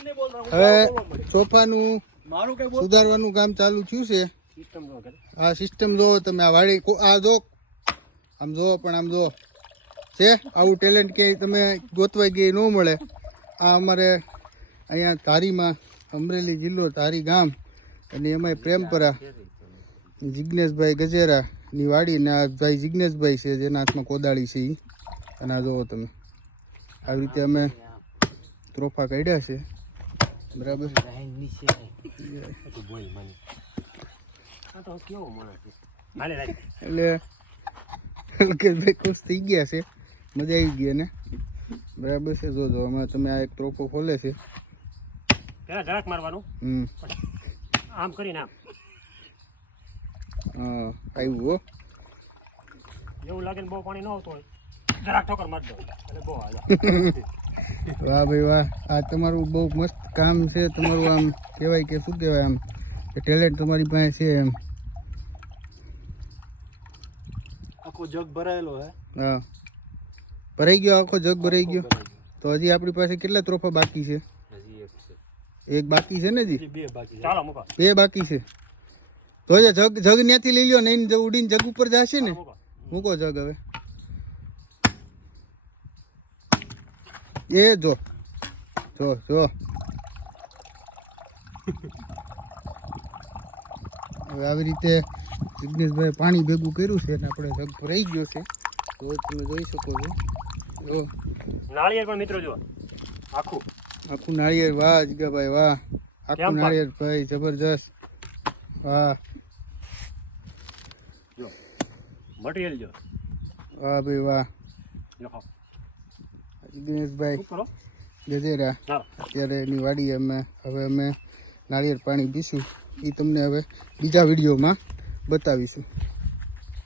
હવે સોફાનું સુધારવાનું કામ ચાલુ થયું છે. આ સિસ્ટમ જોવો તમે, આ વાડી આ જો આમ જોવો, પણ આમ જો છે આવું ટેલેન્ટ કે તમે ગોતવાઈ ગઈ ન મળે. આ અમારે અહીંયા ધારીમાં, અમરેલી જિલ્લો ધારી ગામ, અને એમાંય પ્રેમપરા જિજ્ઞેશભાઈ ગજેરાની વાડી, ને આ ભાઈ જિજ્ઞેશભાઈ છે જેના હાથમાં કોદાળી છે એ. અને આ જોવો તમે, આવી રીતે અમે ત્રોફા કાઢ્યા છે. બરાબર, એટલે ખુશ થઈ ગયા છે, મજા આવી ગઈ ને. બરાબર છે, જોજો હમણાં તમે આ એક ત્રોફો ખોલે છે. પેલા જરાક મારવાનું, આમ કરીને આમ. હા આવ્યું હો. એવું લાગે ને બહુ પાણી ન આવતું હોય, જરાક ઠોકર માર દો એટલે બહુ હાલે. વાહ ભાઈ વાહ, આ તમારું બહુ મસ્ત કામ છે તમારું. આમ કહેવાય કે શું કહેવાય, આમ ટેલેન્ટ તમારી પાસે છે એમ. આખો જગ ભરાયેલો હે. હા ભરાઈ ગયો, આખો જગ ભરાઈ ગયો. તો હજી આપણી પાસે કેટલા ત્રોફા બાકી છે? એક બાકી છે ને જી? ચાલો મૂકો. બે બાકી છે. તો જગ ત્યાંથી લઈ લ્યો, નહીં ઉડીને જગ ઉપર જશે ને. મૂકો જગ હવે. એ જો જો જો હવે આવી રીતે જિગ્નેશભાઈ પાણી ભેગું કર્યું છે, અને આપણે જગ ભરાઈ ગયો છે. તો તમે જોઈ શકો છો. જો નાળિયેર પણ મિત્રો જો આખું નાળિયેર. વાહ જીગાભાઈ વાહ, આખું નાળિયેર ભાઈ જબરજસ્ત. વાહ જો મટીરિયલ જો. વાહ ભાઈ વાહ. જો જિગ્નેશભાઈ ગજેરા અત્યારે એની વાડી હવે અમે નાળિયેર પાણી પીશું. એ તમને હવે બીજા વિડીયોમાં બતાવીશું.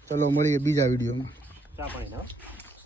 ચલો મળીએ બીજા વિડીયોમાં. ચા પાણી